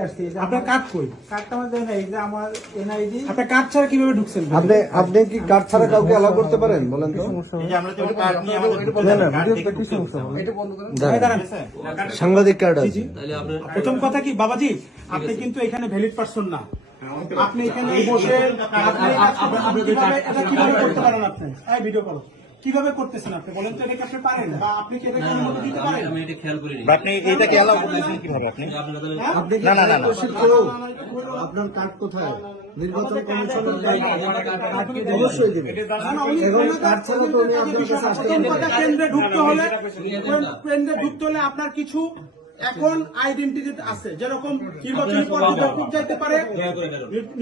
নিয়ে আসছি। আপনার কার্ড কই? কার্ডটা আমার দেন, এই যে আমার এনআইডি। আপনার কার্ড ছাড়া কিভাবে ঢুকছেন? আপনি কি কার্ড ছাড়া কাউকে অ্যালাউ করতে পারেন বলেন তো? সাংবাদিক কার্ড আছে। প্রথম কথা কি বাবাজি, আপনি কিন্তু এখানে ভ্যালিড পারসন না। আপনি এখানে বসে আপনি কিভাবে এটা কিভাবে করতে পারেন? আপনি এই ভিডিও করো কিভাবে করতেছেন আপনি বলেন তো? এটা আপনি পারেন বা আপনি কি এটা অনুমতি দিতে পারেন? আমি এটা খেয়াল করিনি। আপনি এটাকে অ্যালাউ করতেছেন কিভাবে? আপনি আপনি কি না, না, না, না। আপনার কার্ড কোথায়? নির্বাচন কমিশনের অবশ্যই দিবেন। এখন কার্ড ছাড়া তো উনি আপনার কাছে আসতে প্রথম পারবেন কথা, না। কেন্দ্রে ঢুকতে হলে আপনার কিছু এখন আইডেন্টিটি আছে, যেরকম নির্বাচনী পর্যবেক্ষক যাইতে পারে,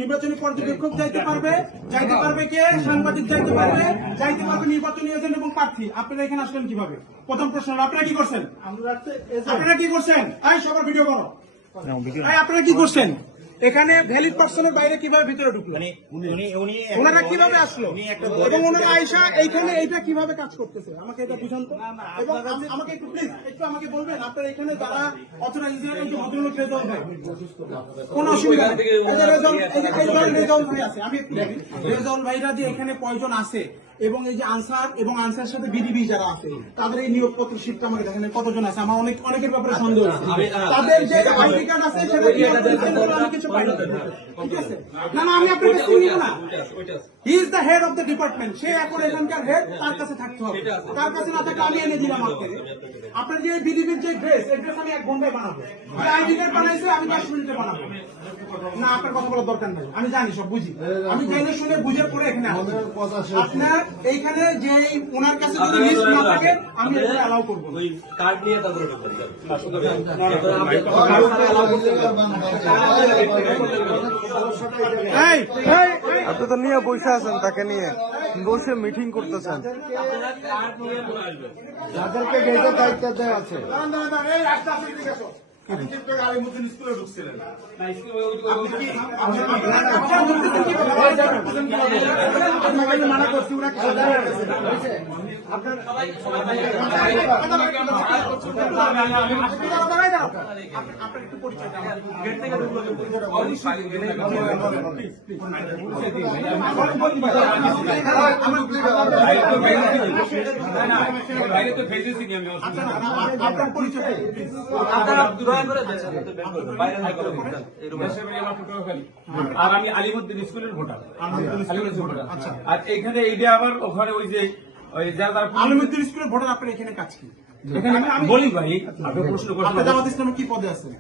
নির্বাচনী পর্যবেক্ষক যাইতে পারবে কে, সাংবাদিক যাইতে পারবে নির্বাচনী এজেন্ট এবং প্রার্থী। আপনারা এখানে আসলেন কিভাবে? প্রথম প্রশ্ন, আপনারা কি করছেন? আপনারা কি করছেন? সবার ভিডিও করো। আপনারা কি করছেন? এখানে ভ্যালিড পার্সনের বাইরে কিভাবে ভিতরে ঢুকলো? ওনারা কিভাবে আসলো এবং ওনারা আয়সা এইখানে এইটা কিভাবে কাজ করতেছে আমাকে এটা বুঝান তো। এবং আমাকে একটু প্লিজ একটু আমাকে বলবেন আপনারা এখানে যারা অথরাইজ এই যে ভদ্রলোক রেজাউল ভাই, কোন অসুবিধা নেই। রেজাউল ভাই আছে, আমি একটু বলি রেজাউল ভাইরা যে এখানে কয়জন আছে এবং এই যে আনসার এবং আনসারের সাথে বিডিবি যারা আছে তাদের এই নিয়োগপত্র শিটটা আমাকে দেখেন কতজন আছে। আমার অনেকের ব্যাপারে সন্দেহ আছে, তাদের যে আইডি কার্ড আছে সেটা আমি কিছু পাই না। ঠিক আছে, না না আমি আপনার কাছে নিব না। He is the head of the department, সে এখন এখানকার হেড, তার কাছে থাকতে হবে। তার কাছে না থাকলে আমি এনে দিলাম আপনাকে। আপনার যে বিডিবির যে ড্রেস, এই ড্রেস আমি 1 ঘন্টায় বানাবো। যে আইডি কার্ড বানাইছে আমি 10 মিনিটে বানাবো। না আপনার কথা বলার দরকার নাই, আমি জানি সব বুঝি, আমি জেনে শুনে বুঝে পরে এখানে আসবো। আপনার এইখানে যে ওনার কাছে যদি লিস্ট না থাকে আমি এটা অ্যালাউ করব না। ওই কার্ড নিয়ে তারপরে ঢুকবেন। আপনি তো নিয়ে বসে আছেন, তাকে নিয়ে বসে মিটিং করতেছেন। যাদেরকে গেটের দায়িত্ব দেওয়া আছে আপনি কিন্তু আলিমুদ্দিন স্কুলে ঢুকছিলেন না। মানা করছি ওরা কি আপনার একটু পরিচয় আপনার পরিচয় আর আমি আলিমুদ্দিন স্কুলের ভোটার। আর এখানে এইটা আবার ওখানে ওই যে আলিমুদ্দিন স্কুলের ভোটার আপনার এখানে কাজ কি? এখানে বলি ভাই, আপনি প্রশ্ন করছেন আপনি জামাত ইসলামে কি পদে আছেন?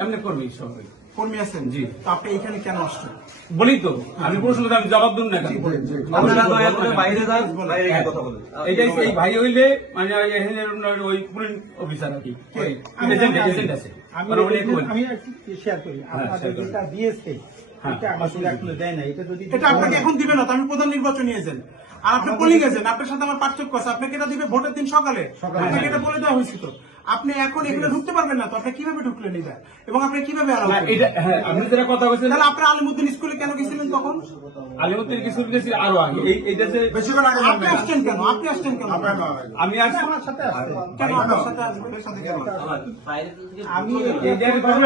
এমনি কর্মী সবাই কর্মী আছেন জি। তো আপনি এখানে কেন আসছেন? বলি তো, আমি প্রশ্ন আমি জবাব দিন না। এইটাই এই ভাই হইলে মানে ওই পুলিশ অফিসার আর কি, এজেন্ট আছে। আমি শেয়ার করি আপনাদের যেটা দিয়েছে এটা আমাদের এখনো দেয় না। এটা যদি এটা আপনাকে এখন দিবে না তো, আমি প্রধান নির্বাচনী এজেন্ট আর আপনি পোলিং এজেন্ট, আপনার সাথে আমার পার্থক্য আছে। আপনাকে এটা দিবে ভোটের দিন সকালে, আপনাকে এটা বলে দেওয়া হয়েছিল। আপনি এখন এখানে ঢুকতে পারবেন না তো, আপনি কিভাবে ঢুকলেন এটা এবং আপনি কিভাবে আপনি যেটা কথা বলছেন, তাহলে আপনার আলিমুদ্দিন স্কুলে কেন গেছিলেন তখন? আলিমুদ্দিন স্কুল গেছি আরো আগে। এইটা যে আপনি আসছেন কেন? আমি আসছি কেন আপনার সাথে আসবেন? আমি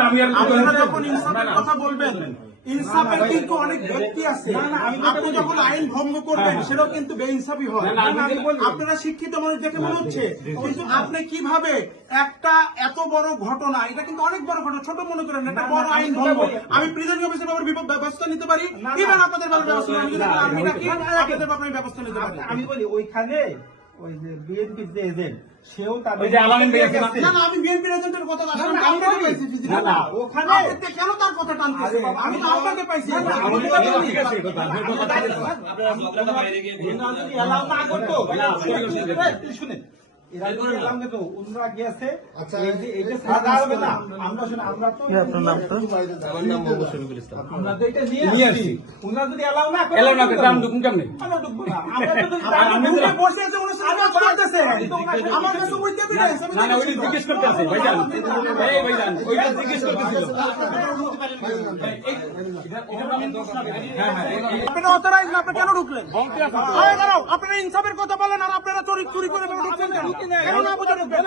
আমি আপনারা যখন ইনসাফের কথা বলবেন, ইনসাফের কিন্তু অনেক ব্যক্তি আছে। আপনি যখন আইন ভঙ্গ করবেন সেটাও কিন্তু বেইনসাফি হয়। আপনারা শিক্ষিত মানুষ দেখে মনে হচ্ছে, কিন্তু আপনি কিভাবে একটা এত বড় ঘটনা, এটা কিন্তু অনেক বড় ঘটনা, ছোট মনে করেন একটা বড় আইন ভঙ্গ, আমি প্রিজাইডিং অফিসার ব্যাপারে ব্যবস্থা নিতে পারি, কিভাবে আপনাদের ব্যাপারে ব্যবস্থা নিতে পারি? আমি নাকি আপনাদের ব্যাপারে ব্যবস্থা নিতে পারি? আমি বলি ওইখানে ওই যে বিএনপির যে এজেন্ট সেও তাদের ওই যে আলামিন ভাই আছে না? না না, আমি বিএনপি এজেন্টের কথা ওখানে কেন তার কথা টানতেছে? আমি তো আপনাকে পাইছি। ঠিক আছে এই কথা। বাইরে গিয়ে এলাও না করতো শুনেন উনরা গিয়েছে। আচ্ছা, এটা সাদা হবে না। আমরা শুনে আমরা তো আপনার নাম তো? আমার নাম মোহাম্মদ শফিকুল ইসলাম। আমরা তো এটা নিয়ে নিয়ে আসছি। আসছি। উনরা যদি এলাও না করে এলাও না করে দাম ঢুকুন কেমনে? আমরা ঢুকবো না। আমরা তো আমি ঢুকে বসে আছে, ওনার সাথে কাজ করতেছে। আমার কাছে বইতে এভিডেন্স, আমি না না, ওইটা জিজ্ঞেস করতে আছে ভাইজান। এই ভাইজান, ওইটা জিজ্ঞেস করতেছিল। আপনারা অথরাইজ না, আপনি কেন ঢুকলেন? দাঁড়াও, আপনারা ইনসাফের কথা বলেন আর আপনারা চুরি করে ঢুকছেন কেন? কেন না বুঝে ঢুকবেন?